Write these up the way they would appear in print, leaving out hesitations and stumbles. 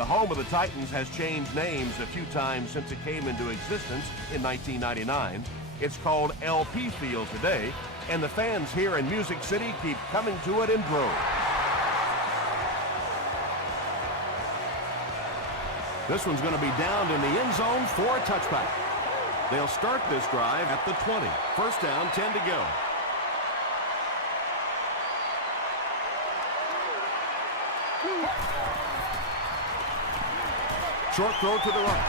The home of the Titans has changed names a few times since it came into existence in 1999. It's called LP Field today, and the fans here in Music City keep coming to it in droves. This one's going to be downed in the end zone for a touchback. They'll start this drive at the 20. First down, 10 to go. Short throw to the right.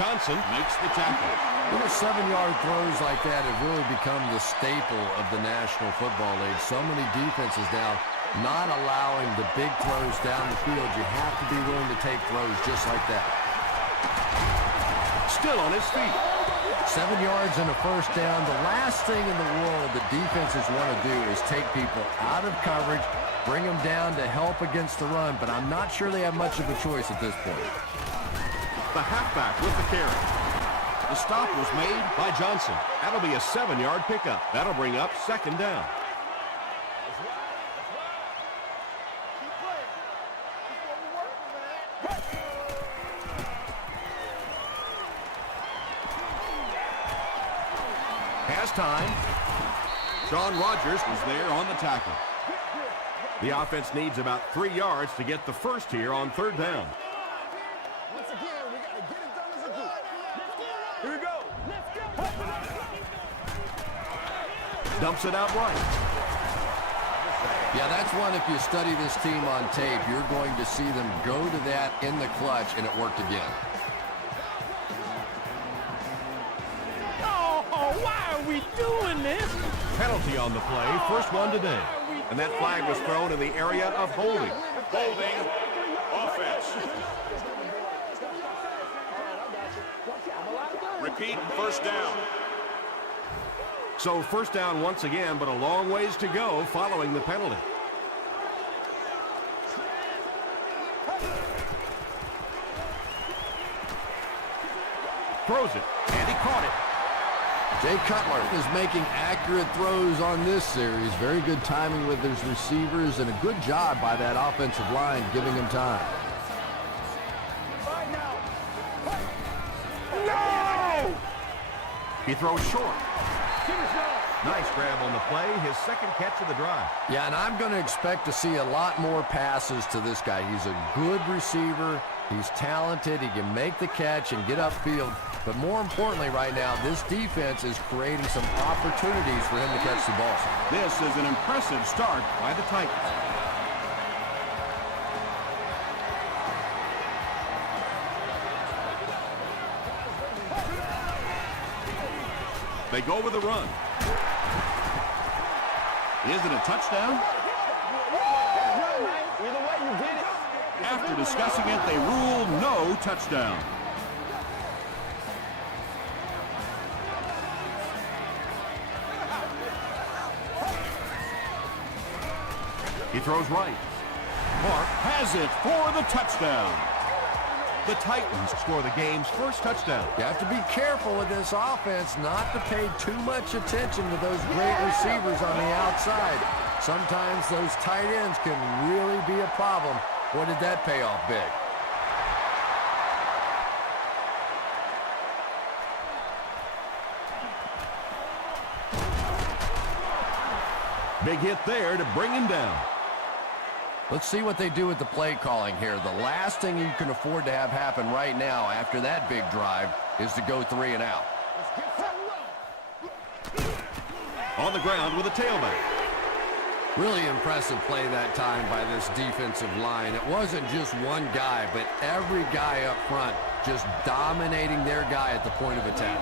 Johnson makes the tackle. Little 7-yard throws like that have really become the staple of the National Football League. So many defenses now not allowing the big throws down the field. You have to be willing to take throws just like that. Still on his feet. 7 yards and a first down. The last thing in the world that defenses want to do is take people out of coverage, bring them down to help against the run, but I'm not sure they have much of a choice at this point. The halfback with the carry. The stop was made by Johnson. That'll be a 7-yard pickup. That'll bring up second down. Has time. Sean Rogers was there on the tackle. The offense needs about 3 yards to get the first here on third down. Once again, we got to get it done as a group. Here we go. Let's go. Dumps it out right. Yeah, that's one, if you study this team on tape, you're going to see them go to that in the clutch, and it worked again. Oh, why are we doing this? Penalty on the play, first one today. And that flag was thrown in the area of holding. Holding. Offense. Repeat, first down. So first down once again, but a long ways to go following the penalty. Throws it, and he caught it. Jay Cutler is making accurate throws on this series. Very good timing with his receivers and a good job by that offensive line giving him time. No! He throws short. Nice grab on the play, his second catch of the drive. Yeah, and I'm going to expect to see a lot more passes to this guy. He's a good receiver. He's talented. He can make the catch and get upfield. But more importantly right now, this defense is creating some opportunities for him to catch the ball. This is an impressive start by the Titans. They go with a run. Is it a touchdown? Either way, you did it. After discussing it, they rule no touchdown. He throws right. Mark has it for the touchdown. The Titans score the game's first touchdown. You have to be careful with this offense not to pay too much attention to those great receivers on the outside. Sometimes those tight ends can really be a problem. Boy, did that pay off big. Big hit there to bring him down. Let's see what they do with the play calling here. The last thing you can afford to have happen right now after that big drive is to go 3 and out. On the ground with a tailback. Really impressive play that time by this defensive line. It wasn't just one guy, but every guy up front just dominating their guy at the point of attack.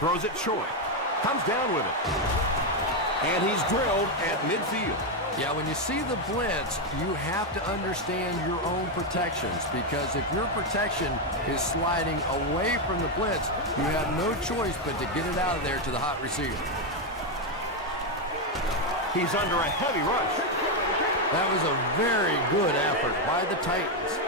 Throws it short. Comes down with it. And he's drilled at midfield. Yeah, when you see the blitz, you have to understand your own protections, because if your protection is sliding away from the blitz, you have no choice but to get it out of there to the hot receiver. He's under a heavy rush. That was a very good effort by the Titans.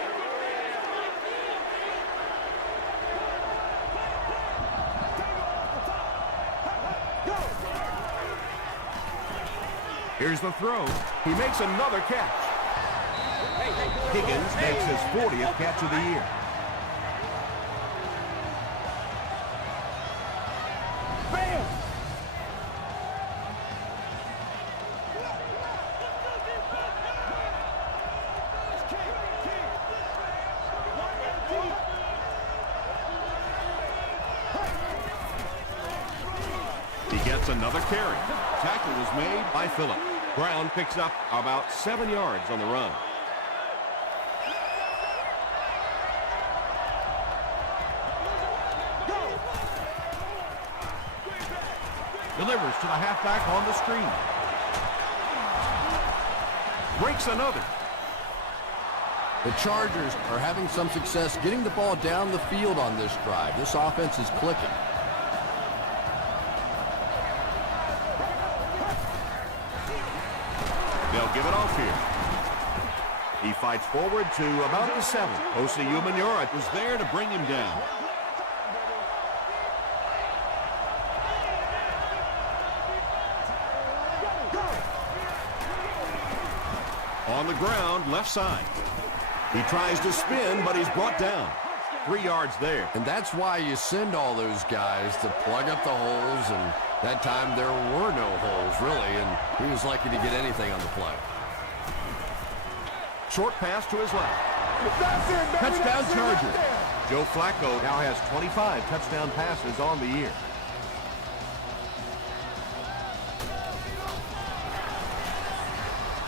Here's the throw. He makes another catch. Higgins makes his 40th catch of the year. Bam! He gets another carry. Tackle was made by Phillip. Brown picks up about 7 yards on the run. Delivers to the halfback on the screen. Breaks another. The Chargers are having some success getting the ball down the field on this drive. This offense is clicking. They'll give it off here. He fights forward to about the 7. Osi Umenyiora was there to bring him down. On the ground, left side. He tries to spin, but he's brought down. 3 yards there. And that's why you send all those guys to plug up the holes, and that time there were no holes, really, and he was lucky to get anything on the play. Short pass to his left. That's it, baby. Touchdown That's it Charger. right there. Joe Flacco now has 25 touchdown passes on the year.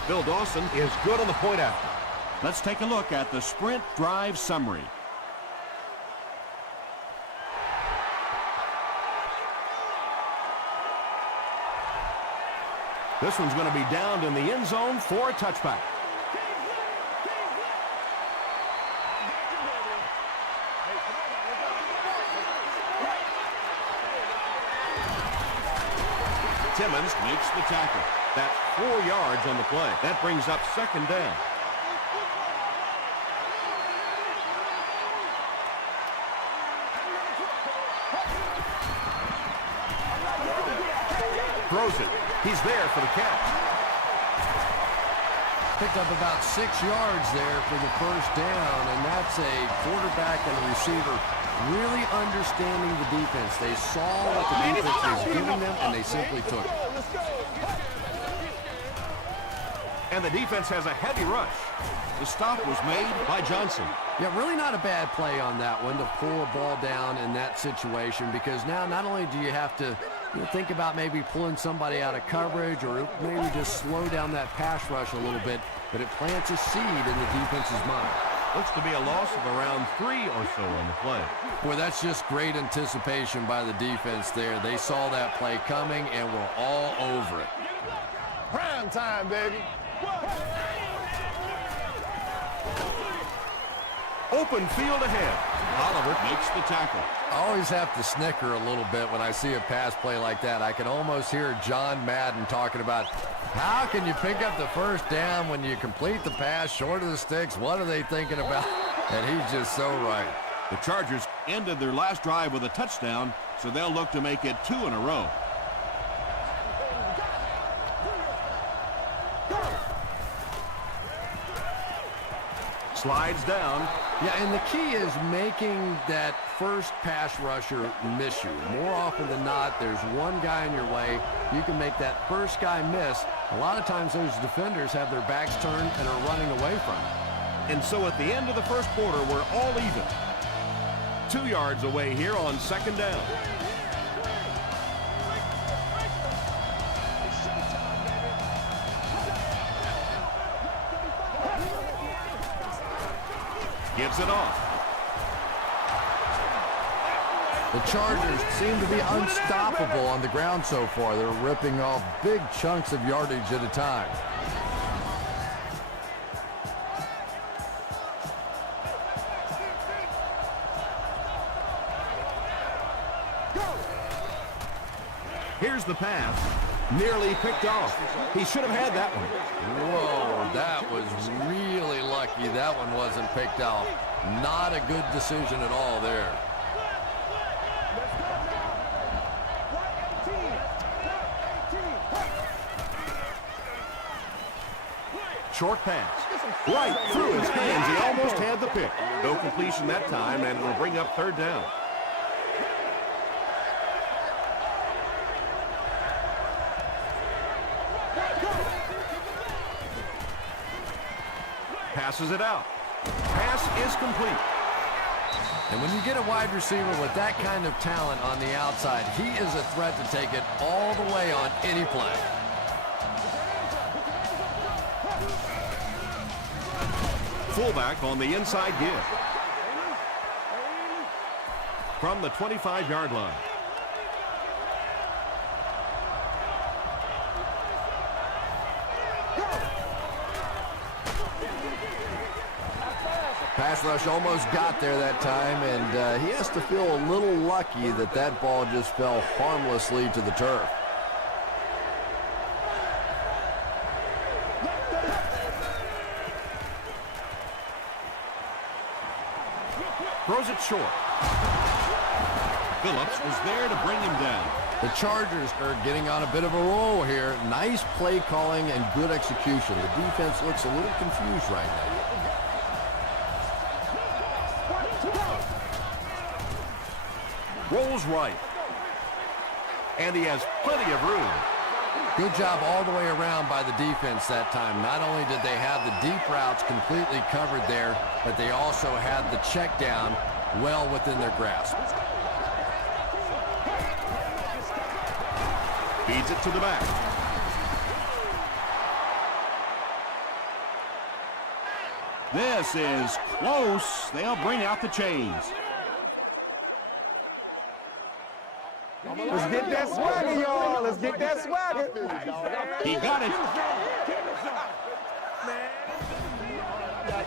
Bill Dawson is good on the point after. Let's take a look at the sprint drive summary. This one's going to be downed in the end zone for a touchback. Timmons makes the tackle. That's 4 yards on the play. That brings up second down. Throws it. He's there for the catch. Picked up about 6 yards there for the first down, and that's a quarterback and a receiver really understanding the defense. They saw what the defense was giving them, and they simply took it. And the defense has a heavy rush. The stop was made by Johnson. Yeah, really not a bad play on that one to pull a ball down in that situation, because now not only do you have to think about maybe pulling somebody out of coverage or maybe just slow down that pass rush a little bit, but it plants a seed in the defense's mind. Looks to be a loss of around 3 or so on the play. Boy, that's just great anticipation by the defense there. They saw that play coming and were all over it. Prime time, baby. Open field ahead. Oliver makes the tackle. I always have to snicker a little bit when I see a pass play like that. I can almost hear John Madden talking about how can you pick up the first down when you complete the pass short of the sticks? What are they thinking about? And he's just so right. The Chargers ended their last drive with a touchdown, so they'll look to make it 2 in a row. Slides down. Yeah, and the key is making that first pass rusher miss you. More often than not, there's one guy in your way. You can make that first guy miss. A lot of times those defenders have their backs turned and are running away from it. And so at the end of the first quarter, we're all even. 2 yards away here on second down. Gives it off. The Chargers seem to be unstoppable on the ground so far. They're ripping off big chunks of yardage at a time. Here's the pass. Nearly picked off. He should have had that one. Whoa, that was really lucky. That one wasn't picked off. Not a good decision at all there. Short pass. Right through his hands. He almost had the pick. No completion that time, and it'll bring up third down. Passes it out. Pass is complete. And when you get a wide receiver with that kind of talent on the outside, he is a threat to take it all the way on any play. Fullback on the inside give. From the 25-yard line. Pass rush almost got there that time, and he has to feel a little lucky that that ball just fell harmlessly to the turf. Throws it short. Phillips was there to bring him down. The Chargers are getting on a bit of a roll here. Nice play calling and good execution. The defense looks a little confused right now. Rolls right. And he has plenty of room. Good job all the way around by the defense that time. Not only did they have the deep routes completely covered there, but they also had the check down well within their grasp. Feeds it to the back. This is close. They'll bring out the chains. Let's get that swagger, y'all. Let's get that swagger. He got it.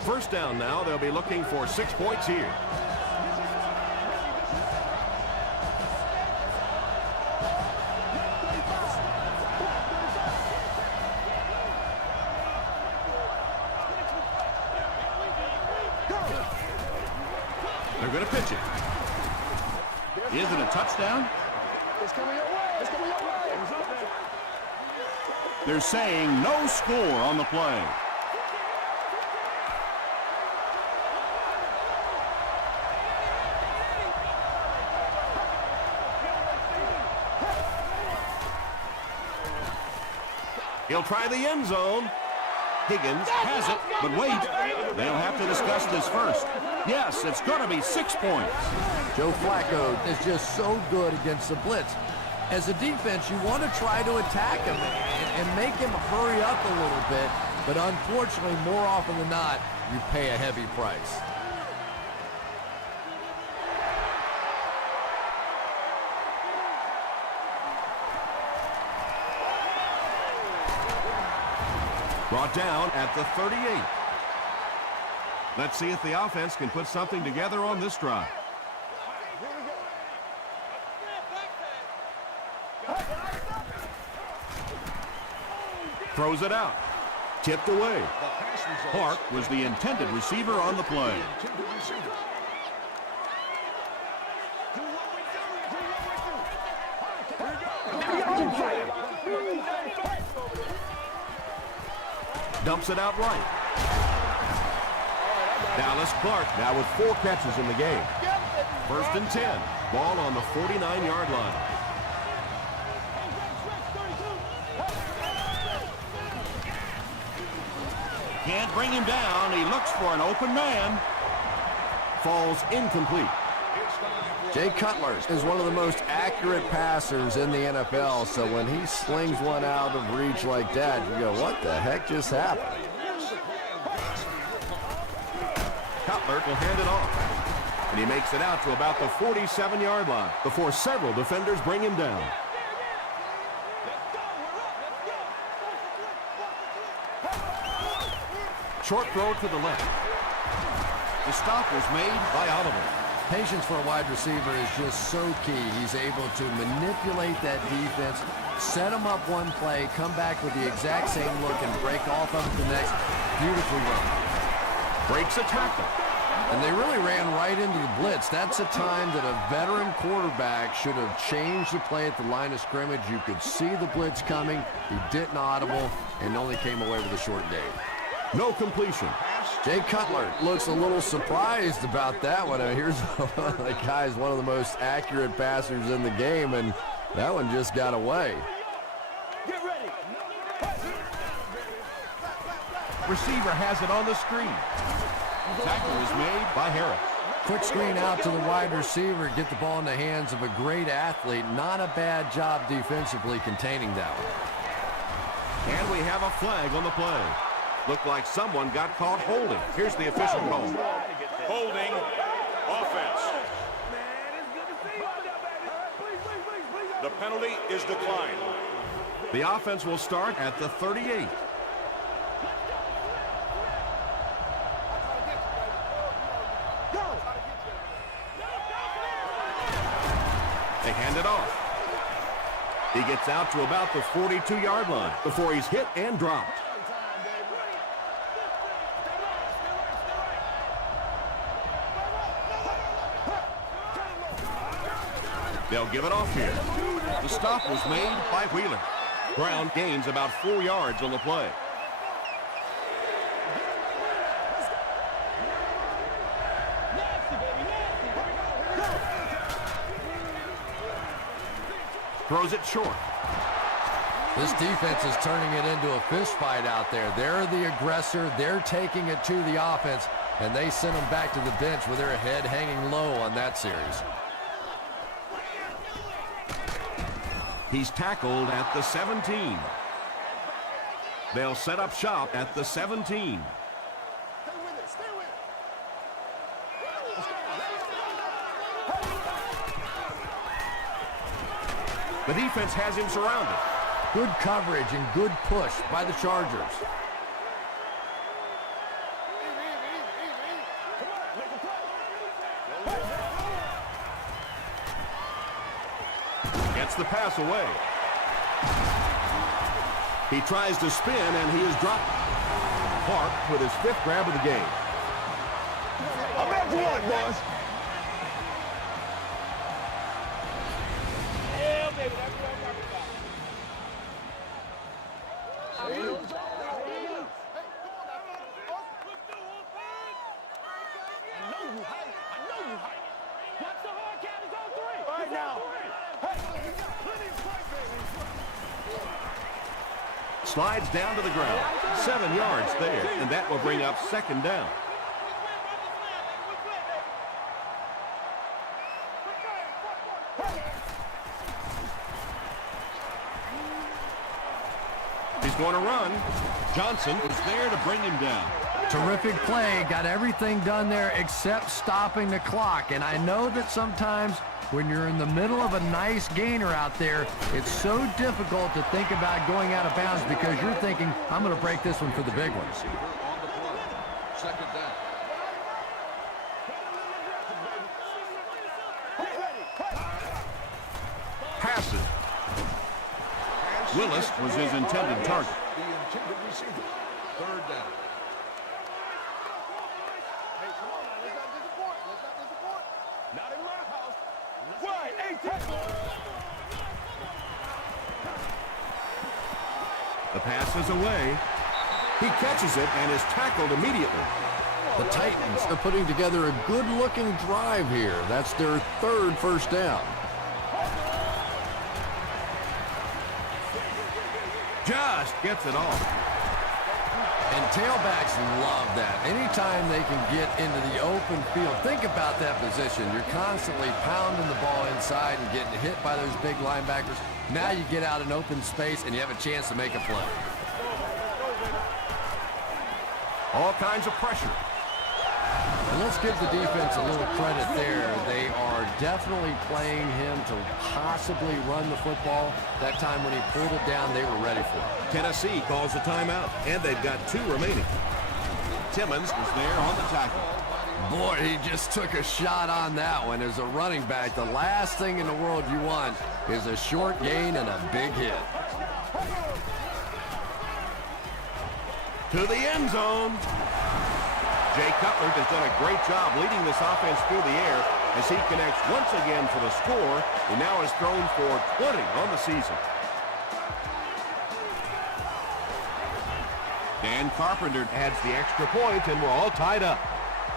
First down now. They'll be looking for 6 points here. They're going to pitch it. Is it a touchdown? It's coming your way. It's coming your way. They're saying no score on the play. He'll try the end zone. Higgins Has it, but wait. They'll have to discuss this first. Yes, it's going to be 6 points. Joe Flacco is just so good against the blitz. As a defense, you want to try to attack him and make him hurry up a little bit, but unfortunately, more often than not, you pay a heavy price. brought down at the 38. Let's see if the offense can put something together on this drive. Throws it out. Tipped away. Park was the intended receiver on the play. Dumps it out right. Dallas Clark now with 4 catches in the game. 1st and 10. Ball on the 49-yard line. Can't bring him down. He looks for an open man. Falls incomplete. Jay Cutler is one of the most accurate passers in the NFL, so when he slings one out of reach like that, you go, what the heck just happened? Cutler will hand it off. And he makes it out to about the 47-yard line before several defenders bring him down. Short throw to the left. The stop was made by Oliver. Patience for a wide receiver is just so key. He's able to manipulate that defense, set him up one play, come back with the exact same look, and break off of it the next. Beautifully run. Breaks a tackle. And they really ran right into the blitz. That's a time that a veteran quarterback should have changed the play at the line of scrimmage. You could see the blitz coming. He didn't audible and only came away with a short gain. No completion. Jay Cutler looks a little surprised about that one. Here's one of the guys, one of the most accurate passers in the game, and that one just got away. Get ready. Receiver has it on the screen. Tackle is made by Harris. Quick screen out to the wide receiver, get the ball in the hands of a great athlete. Not a bad job defensively containing that one. And we have a flag on the play. Looked like someone got caught holding. Here's the official call. Holding offense. The penalty is declined. The offense will start at the 38. They hand it off. He gets out to about the 42-yard line before he's hit and dropped. They'll give it off here. The stop was made By Wheeler. Brown gains about 4 yards on the play. Throws it short. This defense is turning it into a fist fight out there. They're the aggressor. They're taking it to the offense, and they send them back to the bench with their head hanging low on that series. He's tackled at the 17. They'll set up shop at the 17. Stay with it. Stay with it. The defense has him surrounded. Good coverage and good push by the Chargers. Gets the pass away. He tries to spin, and he is dropped. Clark with his 5th grab of the game. I'm back to work, boys. Yeah, baby, that's what I'm talking about. Watch the hard count. It's on 3. All right now. Slides down to the ground. 7 yards there, and that will bring up 2nd down. He's going to run. Johnson was there to bring him down. Terrific play. Got everything done there except stopping the clock. And I know that sometimes when you're in the middle of a nice gainer out there, it's so difficult to think about going out of bounds because you're thinking, I'm going to break this one for the big one. Second down. passes. Willis was his intended target. The intended receiver. Third down. Not in my house. Wide, 18. The pass is away. He catches it and is tackled immediately. The Titans are putting together a good-looking drive here. That's their third first down. Just gets it off. And tailbacks love that. Anytime they can get into the open field, think about that position. You're constantly pounding the ball inside and getting hit by those big linebackers. Now you get out in open space and you have a chance to make a play. All kinds of pressure. And let's give the defense a little credit there. They are definitely playing him to possibly run the football. That time when he pulled it down, they were ready for it. Tennessee calls a timeout, and they've got 2 remaining. Timmons was there on the tackle. Boy, he just took a shot on that one. As a running back, the last thing in the world you want is a short gain and a big hit. To the end zone. Jay Cutler has done a great job leading this offense through the air as he connects once again for the score. He now has thrown for 20 on the season. Dan Carpenter adds the extra point, and we're all tied up.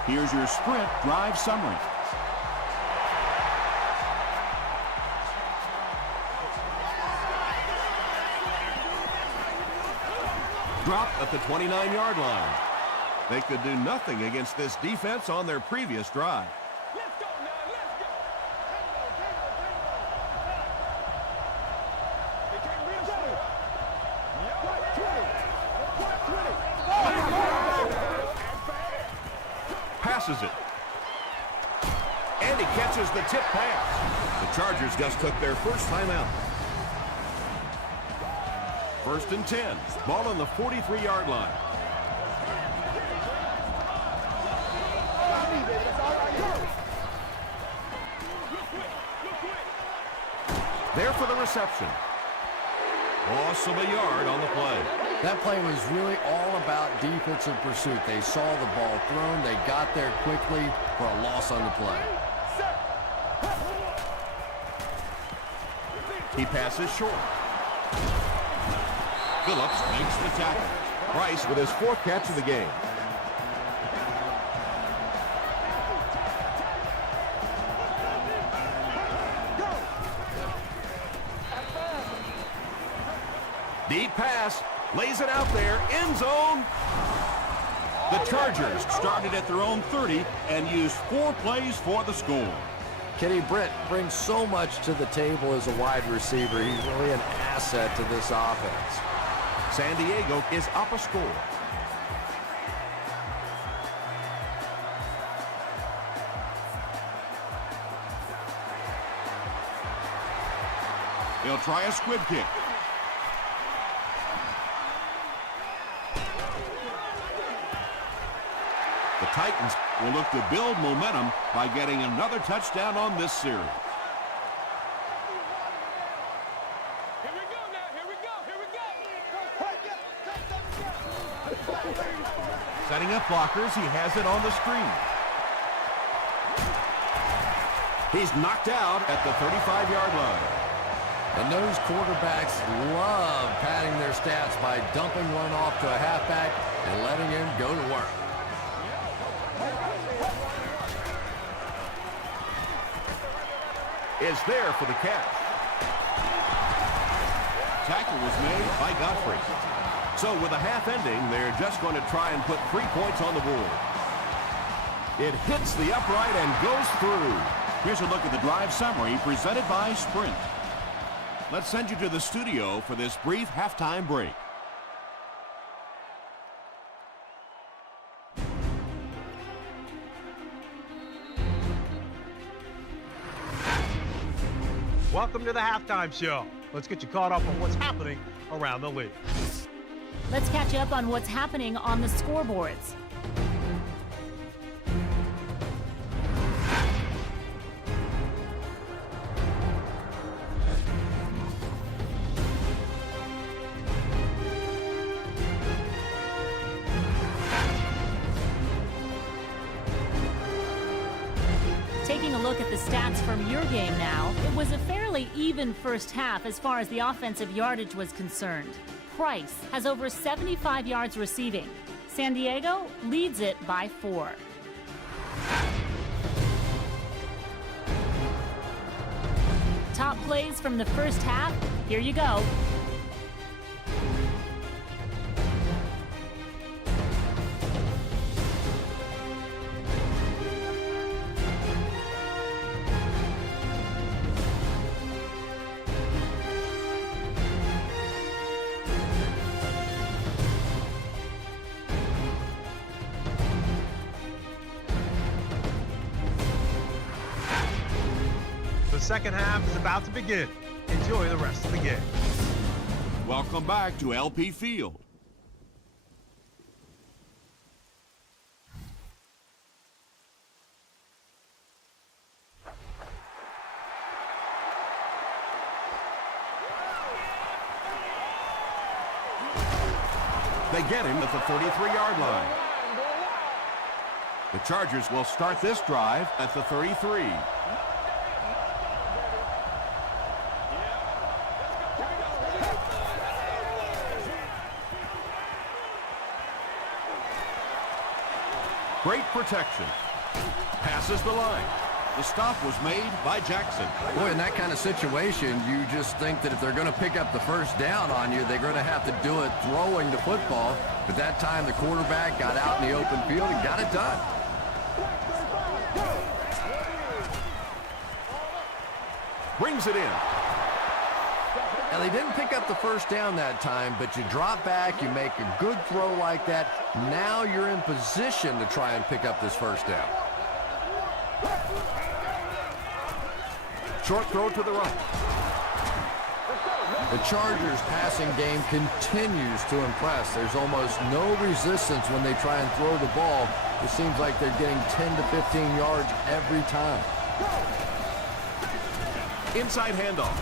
Here's your sprint drive summary. Dropped at the 29-yard line. They could do nothing against this defense on their previous drive. Let's go now. Let's go. They can't real straight. Passes it. And he catches the tip pass. The Chargers just took their first time out. 1st and 10. Ball on the 43-yard line. There for the reception. Loss of a yard on the play. That play was really all about defensive pursuit. They saw the ball thrown. They got there quickly for a loss on the play. He passes short. Phillips makes the tackle. Price with his 4th catch of the game. Deep pass. Lays it out there. End zone. The Chargers started at their own 30 and used 4 plays for the score. Kenny Britt brings so much to the table as a wide receiver. He's really an asset to this offense. San Diego is up a score. He'll try a squib kick. The Titans will look to build momentum by getting another touchdown on this series. Here we go now. Here we go. Here we go. Setting up blockers. He has it on the screen. He's knocked out at the 35-yard line. And those quarterbacks love padding their stats by dumping one off to a halfback and letting him go to work. Is there for the catch. Tackle was made by Godfrey. So with a half ending, they're just going to try and put 3 points on the board. It hits the upright and goes through. Here's a look at the drive summary presented by Sprint. Let's send you to the studio for this brief halftime break. Welcome to the halftime show. Let's get you caught up on what's happening around the league. Let's catch you up on what's happening on the scoreboards. Taking a look at the stats from your game now, it was a fairly even first half as far as the offensive yardage was concerned. Price has over 75 yards receiving. San Diego leads it by 4. Top plays from the first half, here you go. The second half is about to begin. Enjoy the rest of the game. Welcome back to LP Field. They get him at the 33-yard line. The Chargers will start this drive at the 33. Great protection. Passes the line. The stop was made by Jackson. Boy, in that kind of situation, you just think that if they're going to pick up the first down on you, they're going to have to do it throwing the football. But that time, the quarterback got out in the open field and got it done. Brings it in. And they didn't pick up the first down that time, but you drop back, you make a good throw like that. Now you're in position to try and pick up this first down. Short throw to the right. The Chargers' passing game continues to impress. There's almost no resistance when they try and throw the ball. It seems like they're getting 10 to 15 yards every time. Inside handoff.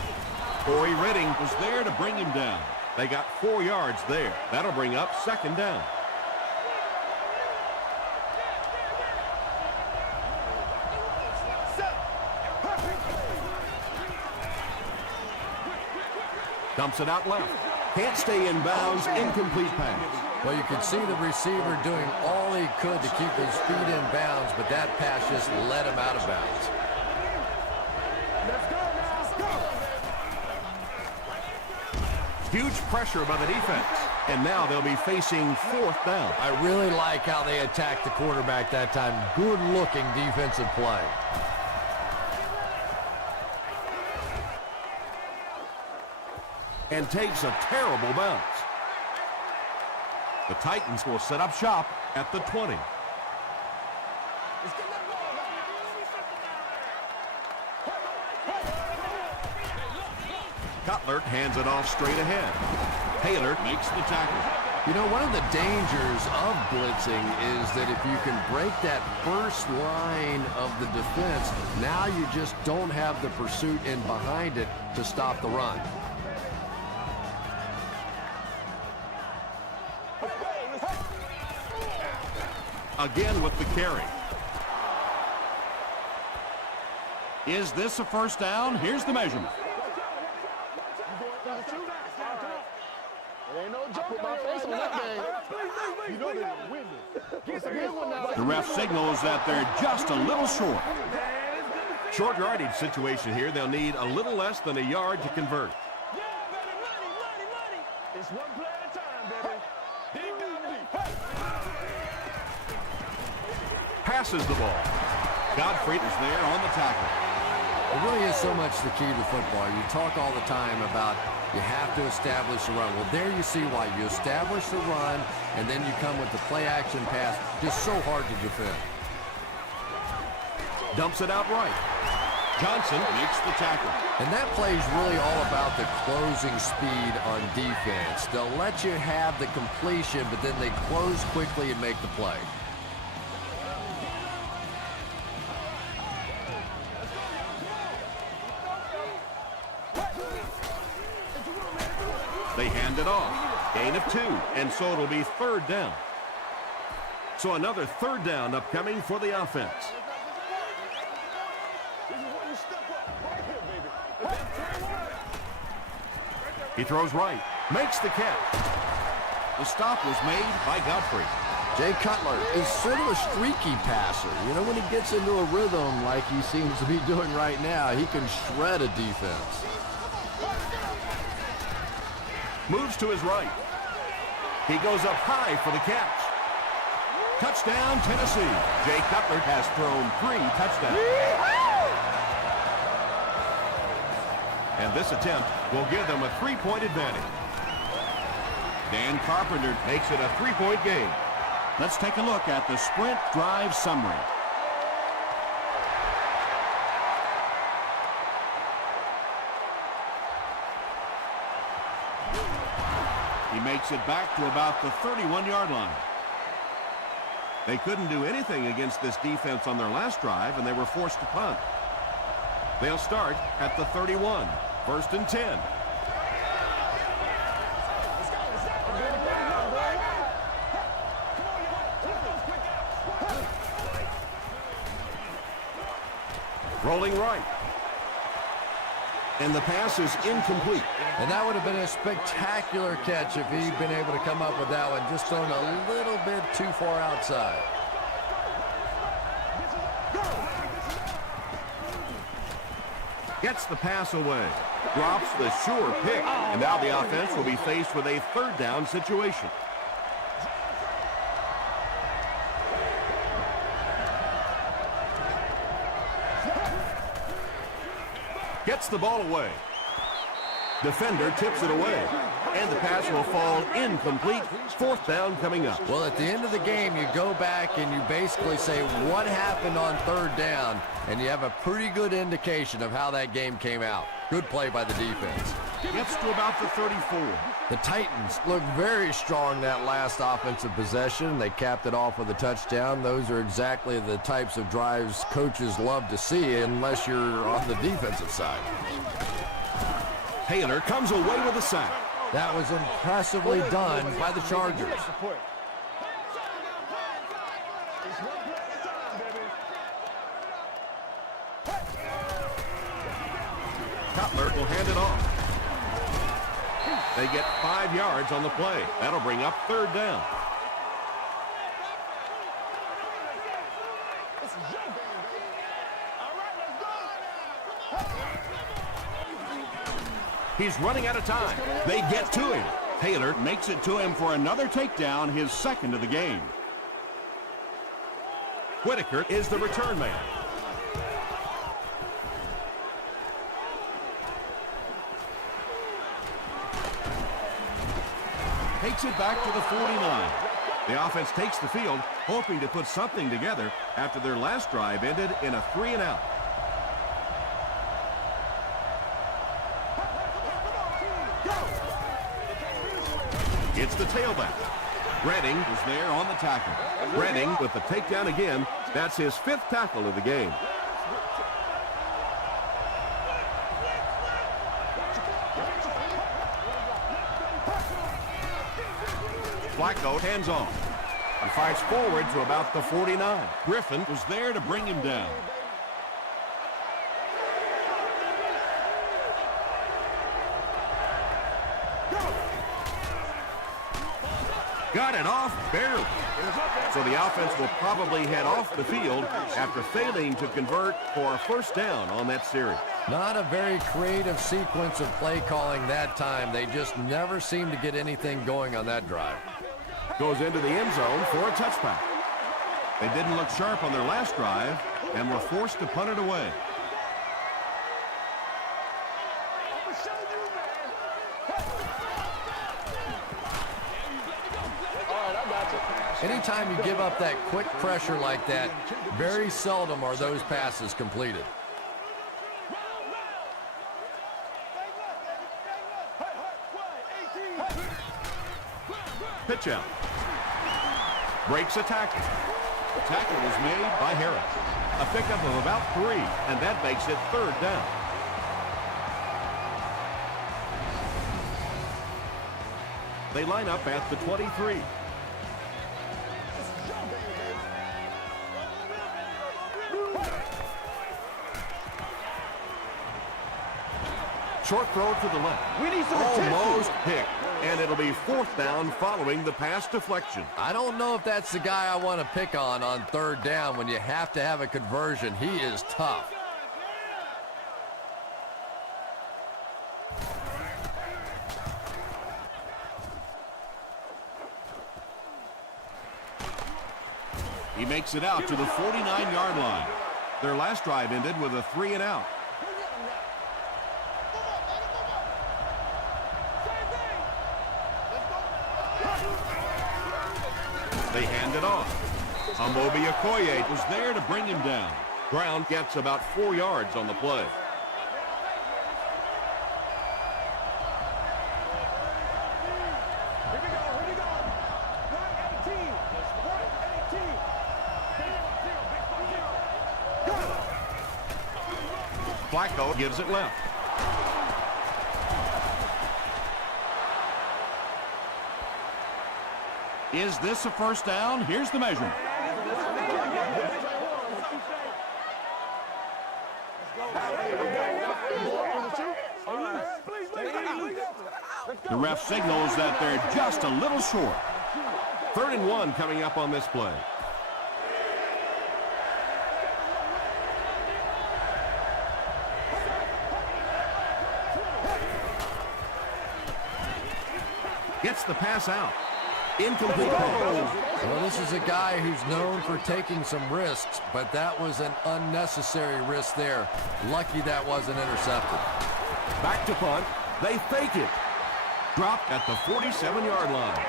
Corey Redding Was there to bring him down. They got 4 yards there. That'll bring up second down. Dumps it out left. Can't stay in bounds. Incomplete pass. Well, you could see the receiver doing all he could to keep his feet in bounds, but that pass just let him out of bounds. Huge pressure by the defense. And now they'll be facing fourth down. I really like how they attacked the quarterback that time. Good-looking defensive play. And takes a terrible bounce. The Titans will set up shop at the 20. Cutler hands it off straight ahead. Taylor Makes the tackle. You know, one of the dangers of blitzing is that if you can break that first line of the defense, now you just don't have the pursuit in behind it to stop the run. again with the carry. Is this a first down? Here's the measurement. The ref signals that they're just a little short. Short yardage situation here. They'll need a little less than a yard to convert. It's one play at a time, baby. Dig down deep. Passes the ball. Godfrey is there on the tackle. It really is so much the key to football. You talk all the time about you have to establish a run. Well, there you see why. You establish the run, and then you come with the play-action pass. Just so hard to defend. Dumps it out right. Johnson makes the tackle. And that play is really all about the closing speed on defense. They'll let you have the completion, but then they close quickly and make the play. They hand it off. Gain of 2, and so it'll be third down. So another third down upcoming for the offense. He throws right, makes the catch. The stop was made by Godfrey. Jay Cutler is sort of a streaky passer. You know, when he gets into a rhythm like he seems to be doing right now, he can shred a defense. Moves to his right. He goes up high for the catch. Touchdown, Tennessee. Jay Cutler has thrown 3 touchdowns. And this attempt will give them a 3-point advantage. Dan Carpenter Makes it a 3-point game. Let's take a look at the sprint drive summary. He makes it back to about the 31-yard line. They couldn't do anything against this defense on their last drive, and they were forced to punt. They'll start at the 31, 1st and 10. Rolling right. And the pass is incomplete. And that would have been a spectacular catch if he'd been able to come up with that one, just thrown a little bit too far outside. Gets the pass away. Drops the sure pick. And now the offense will be faced with a third down situation. Gets the ball away. Defender tips it away. And the pass will fall incomplete. Fourth down coming up. Well, at the end of the game, you go back and you basically say what happened on third down, and you have a pretty good indication of how that game came out. Good play by the defense. Gets to about the 34. The Titans looked very strong that last offensive possession. They capped it off with a touchdown. Those are exactly the types of drives coaches love to see unless you're on the defensive side. Taylor comes away with a sack. That was impressively done by the Chargers. Cutler will hand it off. They get 5 yards on the play. That'll bring up third down. He's running out of time. They get to him. Taylor makes it to him for another takedown, his second of the game. Whitaker is the return man. Takes it back to the 49. The offense takes the field, hoping to put something together after their last drive ended in a 3-and-out. It's the tailback. Redding is there on the tackle. Redding with the takedown again. That's his 5th tackle of the game. Flacco hands off. He fights forward to about the 49. Griffin was there to bring him down. Got it off barely. So the offense will probably head off the field after failing to convert for a first down on that series. Not a very creative sequence of play calling that time. They just never seem to get anything going on that drive. Goes into the end zone for a touchback. They didn't look sharp on their last drive and were forced to punt it away. Anytime you give up that quick pressure like that, very seldom are those passes completed. Pitch out. Breaks a tackle. The tackle was made by Harris. A pickup of about 3, and that makes it third down. They line up at the 23. Short throw to the left. We need some Almost picked. And it'll be fourth down following the pass deflection. I don't know if that's the guy I want to pick on third down when you have to have a conversion. He is tough. He makes it out to the 49-yard line. Their last drive ended with a 3-and-out. They hand it off. Amobi Okoye was there to bring him down. Brown gets about 4 yards on the play. Flacco gives it left. Is this a first down? Here's the measurement. The ref signals that they're just a little short. 3rd and 1 coming up on this play. Gets the pass out. Incomplete pass. Well, this is a guy who's known for taking some risks, but that was an unnecessary risk there. Lucky that wasn't intercepted. Back to punt. They fake it. Dropped at the 47-yard line.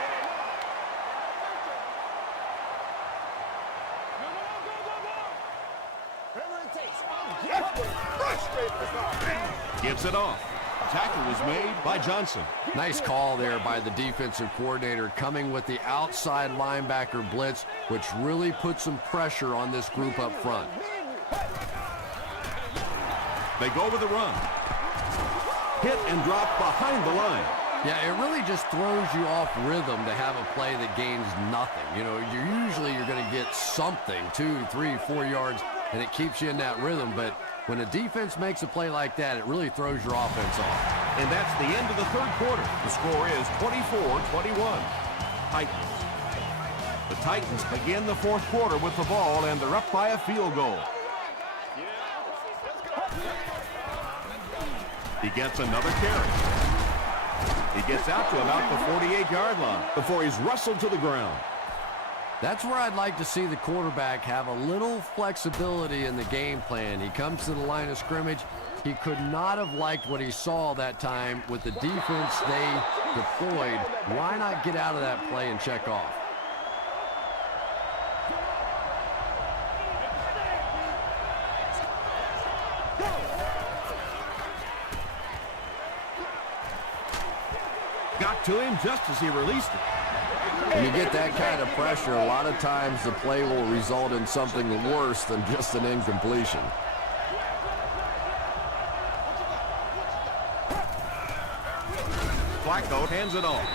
Gives it off. Tackle was made by Johnson. Nice call there by the defensive coordinator, coming with the outside linebacker blitz, which really put some pressure on this group up front. They go with the run. Hit and drop behind the line. Yeah, it really just throws you off rhythm to have a play that gains nothing. You know, you're going to get something, 2, 3, 4 yards, and it keeps you in that rhythm. But when a defense makes a play like that, it really throws your offense off. And that's the end of the third quarter. The score is 24-21. Titans. The Titans begin the fourth quarter with the ball, and they're up by a field goal. He gets another carry. He gets out to about the 48-yard line before he's wrestled to the ground. That's where I'd like to see the quarterback have a little flexibility in the game plan. He comes to the line of scrimmage. He could not have liked what he saw that time with the defense they deployed. Why not get out of that play and check off? Got to him just as he released it. When you get that kind of pressure, a lot of times the play will result in something worse than just an incompletion. Flacco hands it off.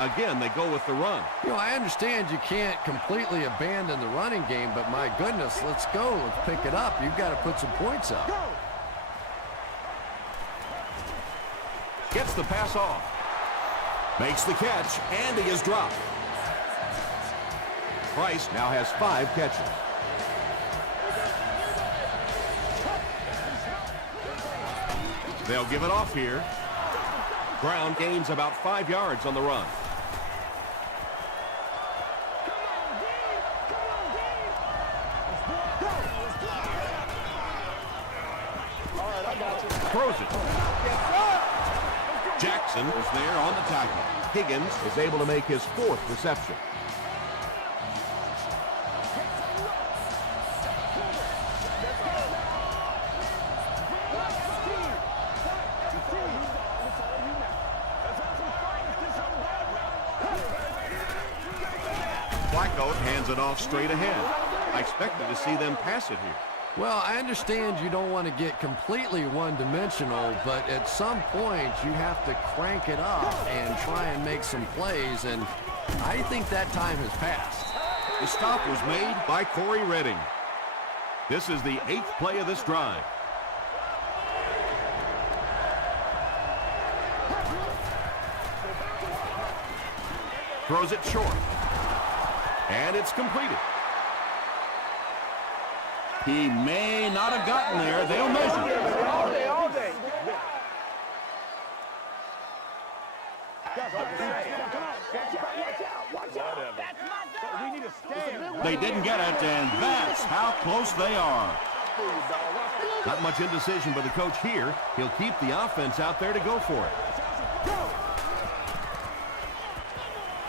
Again, they go with the run. You know, I understand you can't completely abandon the running game, but my goodness, let's go. Let's pick it up. You've got to put some points up. Gets the pass off. Makes the catch, and he is dropped. Price now has 5 catches. They'll give it off here. Brown gains about 5 yards on the run. Throws it. Jackson is there on the tackle. Higgins is able to make his 4th reception. Flacco hands it off straight ahead. I expected to see them pass it here. Well, I understand you don't want to get completely one-dimensional, but at some point you have to crank it up and try and make some plays, and I think that time has passed. The stop was made by Corey Redding. This is the 8th play of this drive. Throws it short. And it's completed. He may not have gotten there. They'll measure. All day, all day. They didn't get it, and that's how close they are. Not much indecision by the coach here. He'll keep the offense out there to go for it.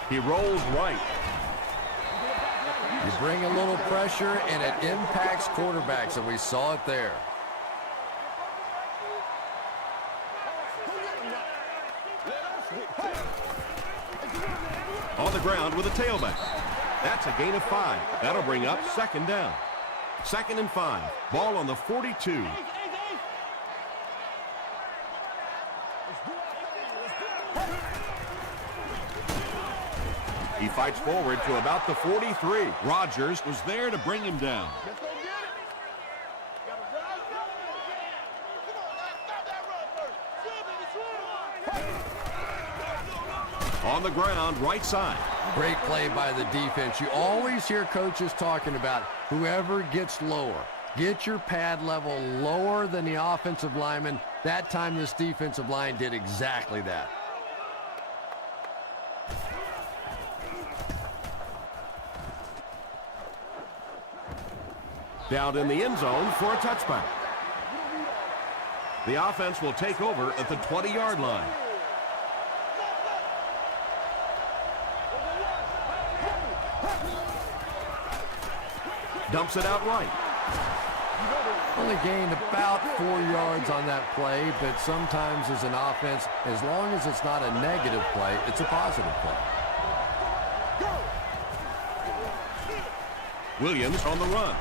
He rolls right. You bring a little pressure, and it impacts quarterbacks, and we saw it there. On the ground with a tailback. That's a gain of 5. That'll bring up 2nd down. 2nd and 5. Ball on the 42. He fights forward to about the 43. Rodgers was there to bring him down. On the ground, right side. Great play by the defense. You always hear coaches talking about whoever gets lower. Get your pad level lower than the offensive lineman. That time this defensive line did exactly that. Down in the end zone for a touchback. The offense will take over at the 20-yard line. Dumps it out right. Only gained about 4 yards on that play, but sometimes as an offense, as long as it's not a negative play, it's a positive play. Williams on the run.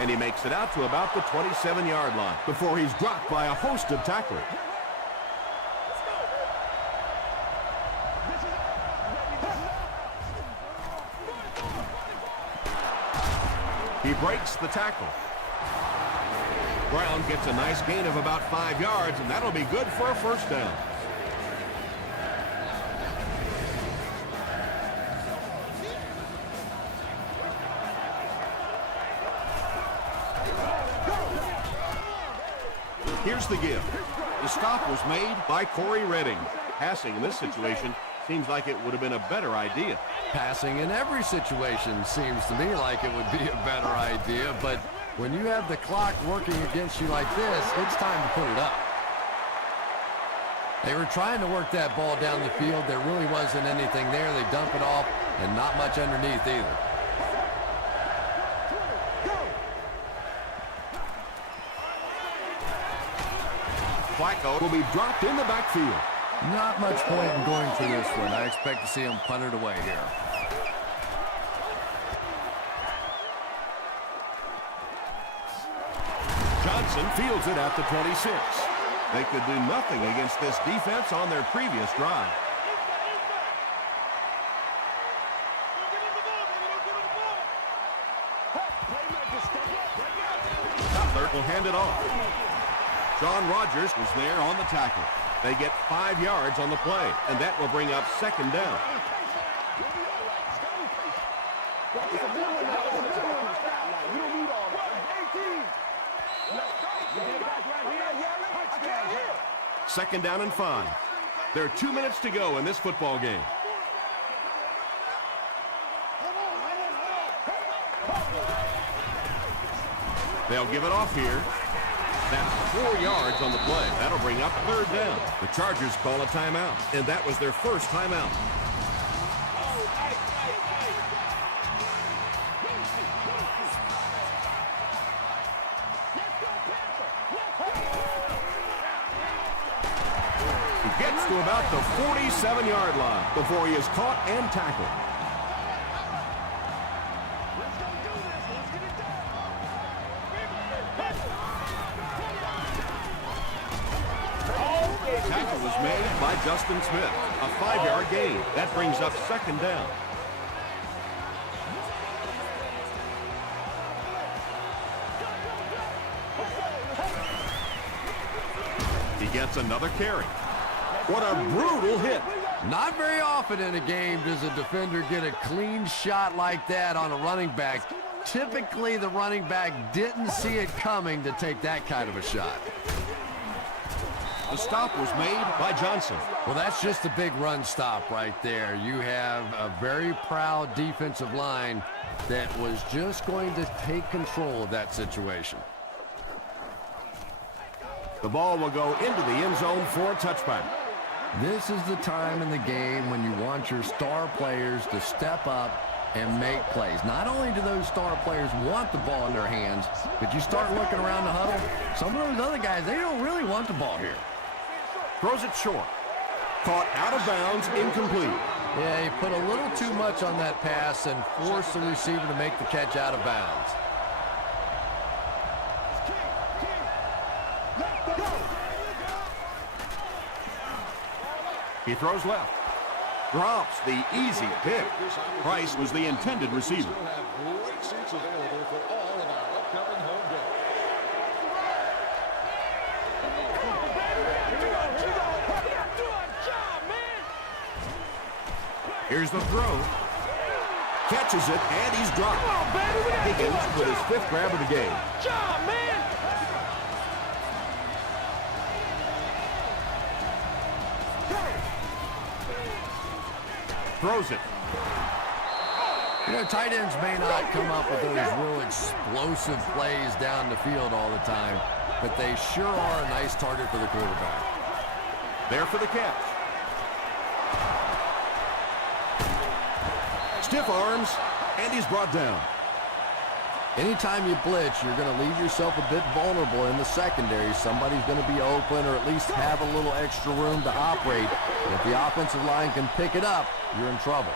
And he makes it out to about the 27-yard line before he's dropped by a host of tacklers. He breaks the tackle. Brown gets a nice gain of about 5 yards, and that'll be good for a first down. Here's the give. The stop was made by Corey Redding. Passing in this situation seems like it would have been a better idea. Passing in every situation seems to me like it would be a better idea, but when you have the clock working against you like this, it's time to put it up. They were trying to work that ball down the field. There really wasn't anything there. They dump it off, and not much underneath either. Flacco will be dropped in the backfield. Not much point in going for this one. I expect to see him punt it away here. Johnson fields it at the 26. They could do nothing against this defense on their previous drive. Cutler will hand it off. John Rogers was there on the tackle. They get 5 yards on the play, and that will bring up second down. Second down and 5. There are 2 minutes to go in this football game. They'll give it off here. That's 4 yards on the play. That'll bring up third down. The Chargers call a timeout, and that was their first timeout. He gets to about the 47-yard line before he is caught and tackled. Tackle was made by Justin Smith. A 5-yard gain. That brings up second down. He gets another carry. What a brutal hit. Not very often in a game does a defender get a clean shot like that on a running back. Typically, the running back didn't see it coming to take that kind of a shot. The stop was made by Johnson. Well, that's just a big run stop right there. You have a very proud defensive line that was just going to take control of that situation. The ball will go into the end zone for a touchback. This is the time in the game when you want your star players to step up and make plays. Not only do those star players want the ball in their hands, but you start looking around the huddle, some of those other guys, they don't really want the ball here. Throws it short. Caught out of bounds, incomplete. Yeah, he put a little too much on that pass and forced the receiver to make the catch out of bounds. He throws left. Drops the easy pick. Price was the intended receiver. Here's the throw. Catches it, and he's dropped. Higgins with his 5th grab of the game. Throws it. You know, tight ends may not come up with those real explosive plays down the field all the time, but they sure are a nice target for the quarterback. There for the catch. Stiff arms, and he's brought down. Anytime you blitz, you're going to leave yourself a bit vulnerable in the secondary. Somebody's going to be open or at least have a little extra room to operate. And if the offensive line can pick it up, you're in trouble.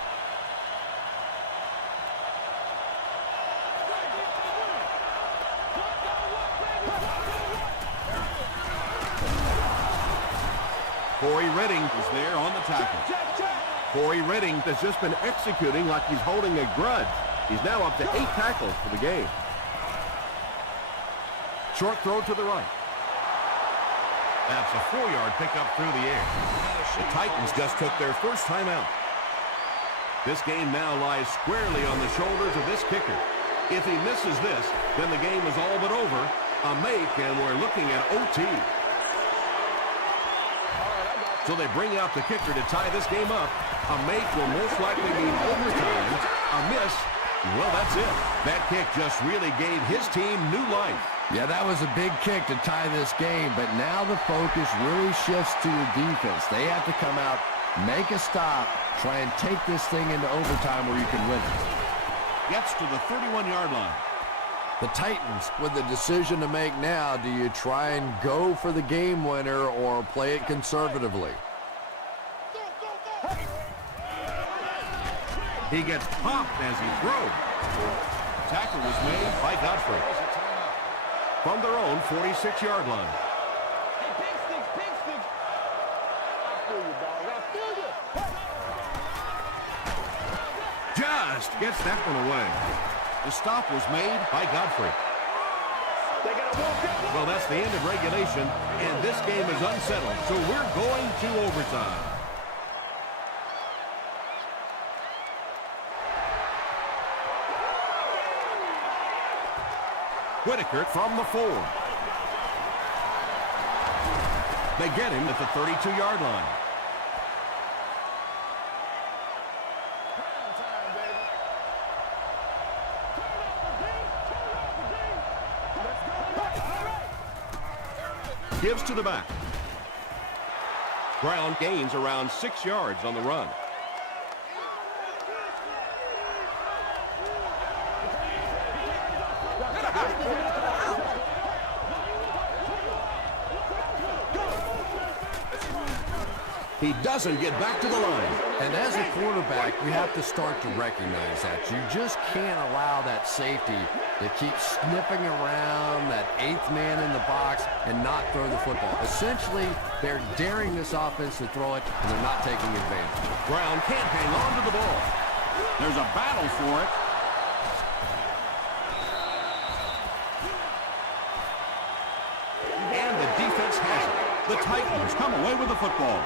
Corey Redding is there on the tackle. Corey Redding has just been executing like he's holding a grudge. He's now up to 8 tackles for the game. Short throw to the right. That's a 4-yard pickup through the air. The Titans just took their first time out. This game now lies squarely on the shoulders of this kicker. If he misses this, then the game is all but over. A make, and we're looking at OT. So they bring out the kicker to tie this game up. A make will most likely mean overtime. A miss, well, that's it. That kick just really gave his team new life. Yeah, that was a big kick to tie this game, but now the focus really shifts to the defense. They have to come out, make a stop, try and take this thing into overtime where you can win it. Gets to the 31-yard line. The Titans with the decision to make now. Do you try and go for the game winner or play it conservatively? He gets popped as he throws. Tackle was made by Godfrey. From their own 46-yard line. Just gets that one away. The stop was made by Godfrey. Well, that's the end of regulation, and this game is unsettled, so we're going to overtime. Whitaker from the 4. They get him at the 32-yard line. Gives to the back. Brown gains around 6 yards on the run. He doesn't get back to the line. And as a quarterback, you have to start to recognize that. You just can't allow that safety to keep sniffing around that 8th man in the box and not throw the football. Essentially, they're daring this offense to throw it, and they're not taking advantage. Brown can't hang on to the ball. There's a battle for it. And the defense has it. The Titans come away with the football.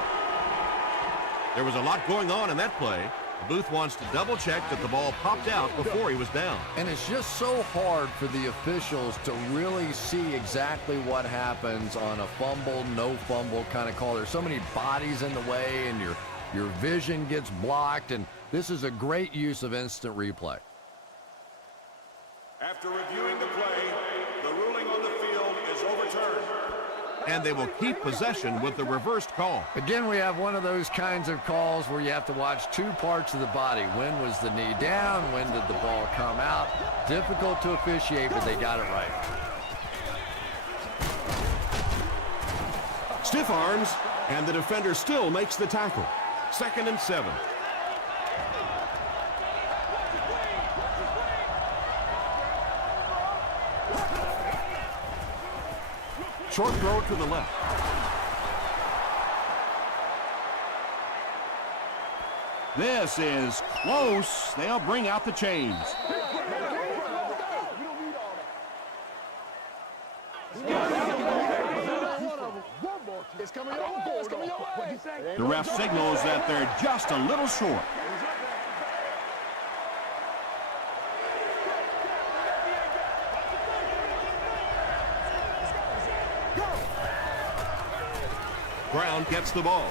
There was a lot going on in that play. Booth wants to double-check that the ball popped out before he was down. And it's just so hard for the officials to really see exactly what happens on a fumble, no fumble kind of call. There's so many bodies in the way, and your vision gets blocked, and this is a great use of instant replay. After reviewing the play, the ruling on the field is overturned. And they will keep possession with the reversed call. Again, we have one of those kinds of calls where you have to watch 2 parts of the body. When was the knee down? When did the ball come out? Difficult to officiate, but they got it right. Stiff arms, and the defender still makes the tackle. 2nd and 7. Short throw to the left. This is close. They'll bring out the chains. The ref signals that they're just a little short. Brown gets the ball.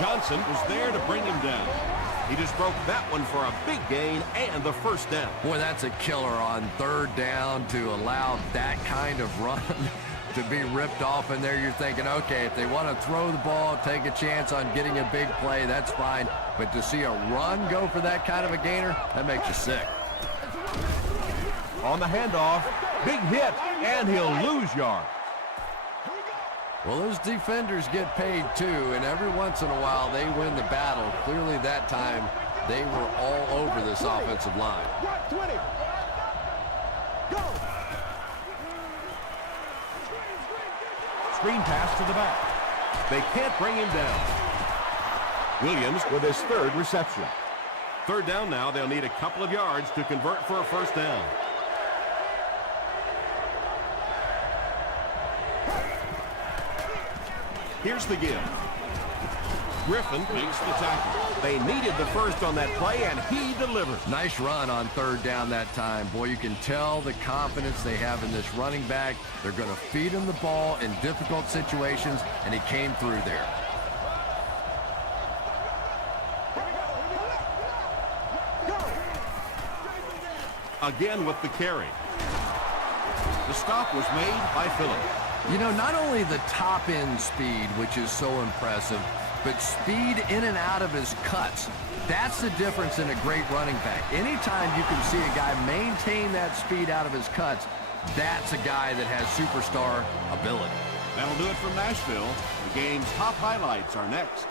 Johnson was there to bring him down. He just broke that one for a big gain and the first down. Boy, that's a killer on third down to allow that kind of run to be ripped off in there. You're thinking, okay, if they want to throw the ball, take a chance on getting a big play, that's fine. But to see a run go for that kind of a gainer, that makes you sick. On the handoff, big hit, and he'll lose yards. Well, those defenders get paid too, and every once in a while they win the battle. Clearly that time they were all over this offensive line. 20. Go. Screen pass to the back. They can't bring him down. Williams with his third reception. Third down now. They'll need a couple of yards to convert for a first down. Here's the give. Griffin makes the tackle. They needed the first on that play, and he delivered. Nice run on third down that time. Boy, you can tell the confidence they have in this running back. They're going to feed him the ball in difficult situations, and he came through there. Again with the carry. The stop was made by Phillips. You know, not only the top-end speed, which is so impressive, but speed in and out of his cuts. That's the difference in a great running back. Anytime you can see a guy maintain that speed out of his cuts, that's a guy that has superstar ability. That'll do it from Nashville. The game's top highlights are next.